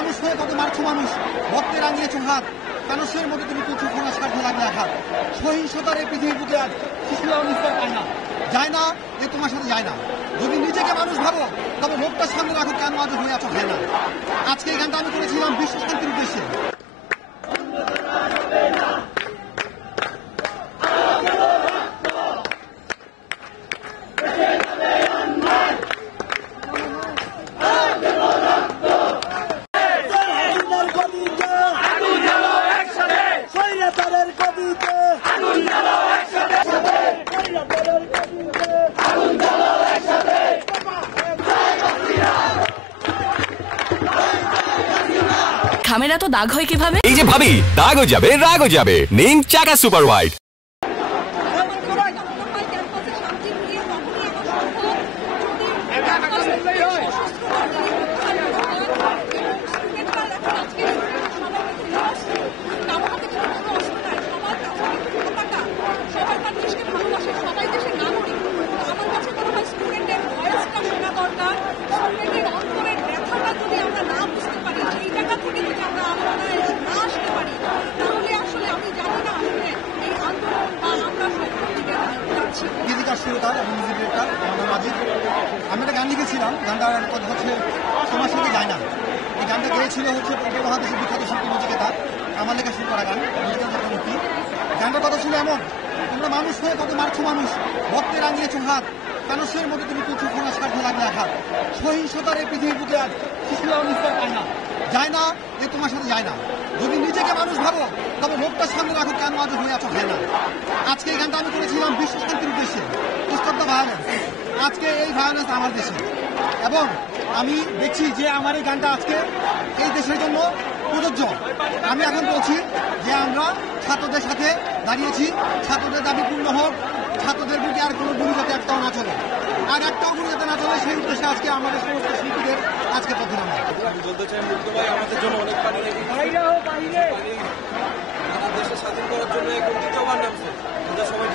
মানুষ হয়ে কত মারছো মানুষ, রক্তে রাঙিয়েছো হাত, মানুষের মধ্যে তুমি প্রচুর খোলা স্বার্থে লাগলে আঘাত। সহিংসতার এই পৃথিবীর বুকে আজ শিশুরাও নিস্তার পায় না, যায় না, এ তোমার সাথে যায় না। যদি নিজেকে মানুষ ভাবো তবে রোগটা সামনে রাখো, কেন আজ হয়ে আছো হয় না। আজকে এই গানটা আমি করেছিলাম বিশ্ব শান্তির উদ্দেশ্যে। খামের এত দাগ হয় কিভাবে? এই যে ভাবি, দাগও যাবে রাগও যাবে, নিন চাকা সুপার হোয়াইট। আমি একটা গান লিখেছিলাম, গানটার কথা হচ্ছে তোমার সাথে যায় না। এই গানটা গেয়েছিল হচ্ছে উপমহাদেশের বিখ্যাত শিল্পী নচিকেতা, আমার লেখা শুরু করা গান নচিকেতা চক্রবর্তী। গানটার কথা ছিল এমন, তোমরা মানুষ হয়ে কত মারছো মানুষ, রক্তে রাঙিয়েছো হাত, মানুষের মধ্যে তুমি প্রচুর খোলা স্বার্থে লাগলে আঘাত। সহিংসতার এই পৃথিবীর বুকে আজ শিশুরাও নিস্তার পায় না, যায় না, এ তোমার সাথে যায় না। যদি নিজেকে মানুষ ভাবো তবে রোগটা সামনে রাখো, কেন আজ হয়ে আছো হয় না। আজকে এই গানটা আমি করেছিলাম বিশ্ব শান্তির উদ্দেশ্যে। Stop the violence. আজকে এই ভায়োলেন্স আমার দেশে, এবং আমি দেখছি যে আমার এই গানটা আজকে এই দেশের জন্য প্রযোজ্য। আমি এখন বলছি যে আমরা ছাত্রদের সাথে দাঁড়িয়েছি, ছাত্রদের দাবি পূর্ণ হোক, ছাত্রদের বুকে আর কোনো গুলি যাতে একটাও না চলে, আর একটাও গুলি যাতে না চলে, সেই উদ্দেশ্যে আজকে আমাদের সমস্ত শিল্পীদের আজকে প্রতিরোধ। আমি বলতে চাই মুক্ত ভাই আমাদের জন্য অনেক পানি দেশে স্বাধীন করার জন্য এখন দ্বিতীয়বার নামছে, আমরা সবাই